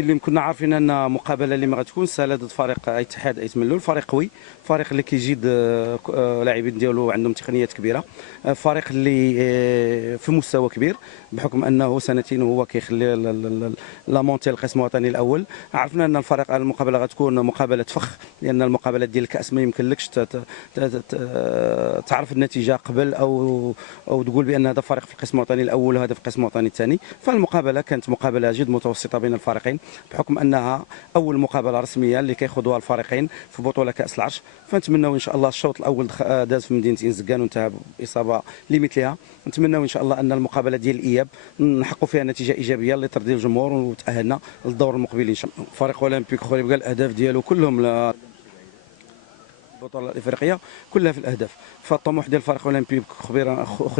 اللي كنا عارفين ان مقابله اللي ما غتكون سهله ضد فريق اتحاد ايتمنلول، فريق قوي، فريق اللي كيجيد لاعبين ديالو عندهم تقنيات كبيره، فريق اللي في مستوى كبير بحكم انه سنتين وهو كيخلي لا مونتي القسم الوطني الاول. عرفنا ان المقابله غتكون مقابله فخ، لان المقابلات ديال الكاس ما يمكنلكش تعرف النتيجه قبل او تقول بان هذا فريق في القسم الوطني الاول وهذا في القسم الوطني الثاني. فالمقابله كانت مقابله جد متوسطه بين الفريقين بحكم انها اول مقابله رسميه اللي كيخوضوها الفريقين في بطوله كاس العرش. فنتمناو ان شاء الله الشوط الاول داز في مدينه انزكان وانتهى باصابه لمثلها. نتمناو ان شاء الله ان المقابله ديال الاياب نحققوا فيها نتيجه ايجابيه اللي ترضي الجمهور وتاهلنا للدور المقبل ان شاء الله. فريق اولمبيك خوري بكاع الاهداف ديالو كلهم البطوله الافريقيه كلها في الاهداف، فالطموح ديال الفريق اولمبيك خوري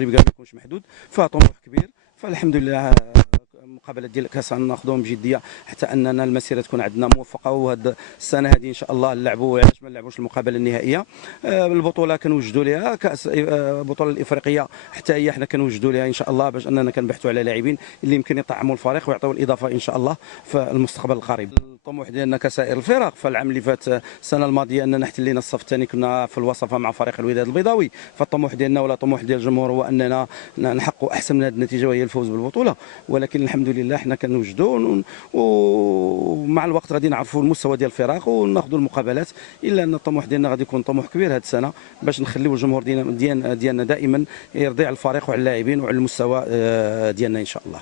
بكاع ما يكونش محدود، فطموح كبير. فالحمد لله المقابلات ديال الكاس غناخذوهم بجديه حتى اننا المسيره تكون عندنا موفقه، وهذه السنه هذه ان شاء الله نلعبوا، علاش ما نلعبوش المقابله النهائيه. البطوله كنوجدوا لها كاس البطوله الافريقيه حتى هي حنا كنوجدوا لها ان شاء الله باش اننا كنبحثوا على لاعبين اللي يمكن يطعموا الفريق ويعطيو الاضافه ان شاء الله في المستقبل القريب. الطموح ديالنا كسائر الفرق، فالعام اللي فات السنه الماضيه اننا احتلينا الصف الثاني، كنا في الوصفه مع فريق الوداد البيضاوي. فالطموح ديالنا ولا طموح ديال الجمهور هو اننا نحققوا احسن من هذه النتيجه وهي الفوز بالبطوله، ولكن الحمد لله حنا كنوجدوا ومع الوقت غادي نعرفوا المستوى ديال الفرق وناخذوا المقابلات. الا ان الطموح ديالنا غادي يكون طموح كبير هذه السنه باش نخليو الجمهور ديالنا دائما يرضي على الفريق وعلى اللاعبين وعلى المستوى ديالنا ان شاء الله.